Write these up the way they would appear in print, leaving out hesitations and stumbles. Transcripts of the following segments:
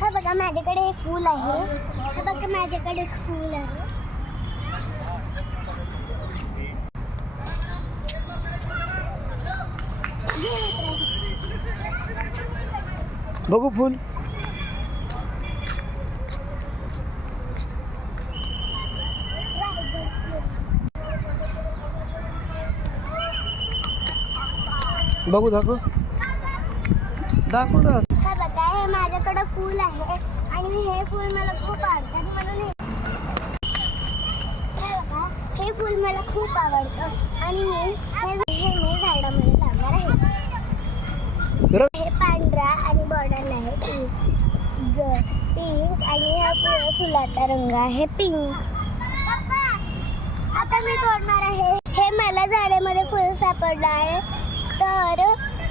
हा बघा माझ्याकडे हे फूल आहे. हा बघा माझ्याकडे फूल आहे. बघू फूल. बघू दाखव दाखव ना. हा बघा हे माझ्याकडे फूल आहे आणि हे फूल मला खूप आवडतं म्हणून हे फूल मला खूप आवडतं आणि मी झाडामध्ये लावणार आहे. हे पांढरा आणि बॉर्डर आहे पिंक आणि ह्या फुलाचा रंग आहे पिंक. आता मी तोडणार आहे. हे मला झाडामध्ये फुल सापडलं आहे तर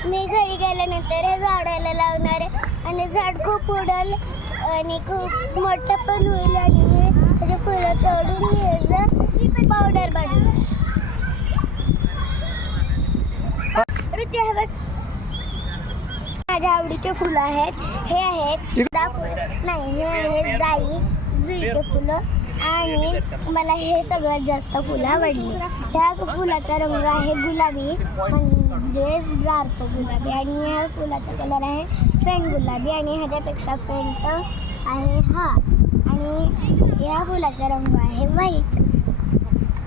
मी घरी गेल्यानंतर हे झाडाला लावणार आहे आणि झाड खूप उडेल आणि खूप मोठं पण होईल आणि मी त्याचे फुलं तोडून ह्याचं पावडर बनवणार. माझ्या आवडीचे फुलं आहेत. हे आहेत नाही हे आहेत जुईचे फुलं आणि मला हे सगळ्यात जास्त फुलं आवडली. ह्या फुलाचा रंग आहे गुलाबी म्हणजे डार्क गुलाबी आणि ह्या फुलाचा कलर आहे फेंट गुलाबी आणि ह्याच्यापेक्षा फेंट आहे हा आणि ह्या फुलाचा रंग आहे व्हाईट.